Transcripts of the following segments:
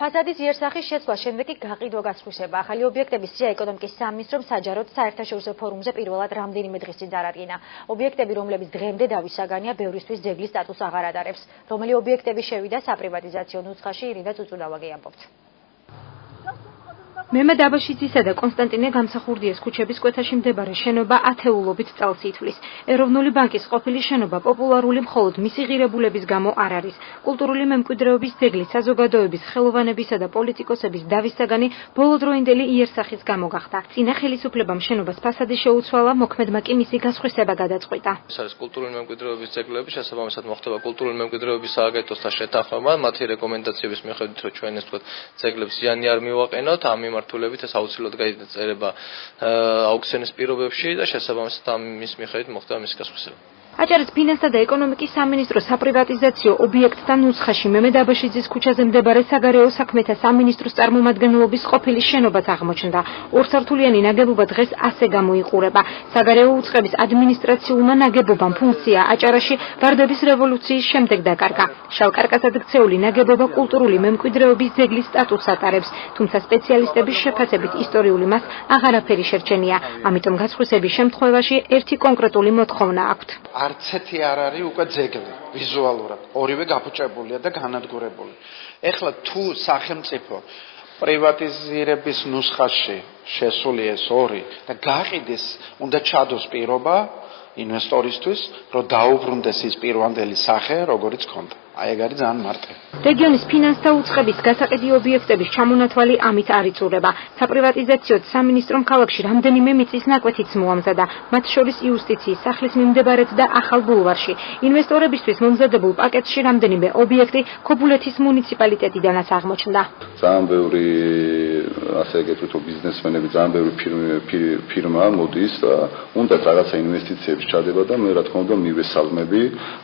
ფასადის იერსახის შეცვლა შემდეგ კი გაყიდვა გასხვისება. ახალი ობიექტების სია ეკონომიკის სამინისტრომ საჯაროდ საერთაშორისო ფორუმზე პირველად რამდენიმე დღის წინ წარადგინა. ობიექტები, რომლებიც დღემდე დავისაგანია, ბევრისთვის ძეგლის სტატუსს აღარ ადარებს. რომელი ობიექტები შევიდა საპრივატიზაციო ნუცხაში, ირინა წუწუნავაგი ამბობს. მემედ აბაშიძისა და კონსტანტინე გამსახურდიეს ქუჩების კვეთაში მდებარე შენობა ათეულობით წელს ითვლის. ეროვნული ბანკის ყოფილი შენობა პოპულარული მხოლოდ მისი ღირებულების გამო არ არის. კულტურული მემკვიდრეობის ძეგლი საზოგადოების, ხელოვანებისა და პოლიტიკოსების დავისაგანი ბოლოდროინდელი იერსახის გამო გახდა. წინა ხელისუფლებამ შენობას ფასადი შეუცვალა, მოქმედმა კი მისი გასხვისება გადაწყვიტა. ეს არის კულტურული მემკვიდრეობის ძეგლები, შესაბამისად მოხდება კულტურული მემკვიდრეობის სააგენტოსთან შეთანხმება, მათი რეკომენდაციების მიხედვით, რომ ჩვენ ეს თქვათ ძეგლებს ზიანი არ მივაყენოთ, ამ მართულებით ეს აუცილებლად გაიწერება აუქციონის პირობებში და შესაბამისად ამის მიხედვით მოხდება მის გასხვისება. აჭარის ფინანსთა და ეკონომიკის სამინისტრო საპრივატიზაციო ობიექტთან ნუცხაში მემედ აბაშიძის ქუჩაზე მდებარე საგარეო საქმეთა სამინისტროს წარმომადგენლობის ყოფილი შენობაც აღმოჩნდა. ორსართულიანი ნაგებობა დღეს ასე გამოიყურება. საგარეო უწყების ადმინისტრაციულმა ნაგებობამ ფუნქცია აჭარაში ვარდების რევოლუციის შემდეგ დაკარგა. შავ კარკასად ქცეული ნაგებობა კულტურული მემკვიდრეობის ძეგლის სტატუსს ატარებს, თუმცა სპეციალისტების შეფასებით ისტორიული მას აღარაფერი შერჩენია. ამიტომ გასხვისების შემთხვევაში ერთი კონკრეტული მოთხოვნა აქვთ. არცეთი არ არის უკვე ძეგლი ვიზუალურად, ორივე გაფუჭებულია და განადგურებული. ეხლა თუ სახელმწიფო პრივატიზირების ნუსხაში შესული ეს ორი და გაყიდეს, უნდა ჩადოს პირობა ინვესტორისთვის, რომ დაუბრუნდეს ის პირვანდელი სახე, როგორიც ჰქონდა. აი ეგ არის ძალიან მარტივი. რეგიონის ფინანსთა უწყების გასაყიდი ობიექტების ჩამონათვალი ამით არ იწურება. საპრივატიზაციოდ სამინისტრომ ქალაქში რამდენიმე მიწის ნაკვეთიც მოამზადა, მათ შორის იუსტიციის სახლის მიმდებარედ და ახალ ბულვარში. ინვესტორებისთვის მომზადებულ პაკეტში რამდენიმე ობიექტი ქობულეთის მუნიციპალიტეტიდანაც აღმოჩნდა. ძალიან ბევრი ასე ეგეთო ბიზნესმენები, ძალიან ბევრი ფირმა მოდის და უნდათ რაღაცა ინვესტიციების ჩადება და მე რა თქმა უნდა მივესალმები,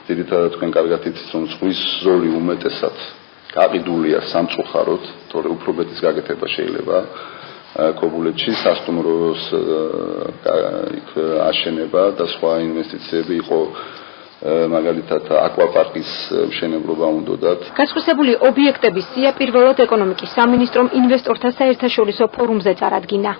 ძირითადად თქვენ კარგად იცით რომ ზღვის ზოლი უმეტესად გაყიდულია სამწუხაროდ, თორე უფრო მეტის გაკეთება შეიძლება ქობულეთში სასტუმროს იქ აშენება და სხვა ინვესტიციები იყო მაგალითად აკვაპარკის მშენებლობა უნდათ. გასხვისებული ობიექტების სია პირველად ეკონომიკის სამინისტრომ ინვესტორთა საერთაშორისო ფორუმზე წარადგინა.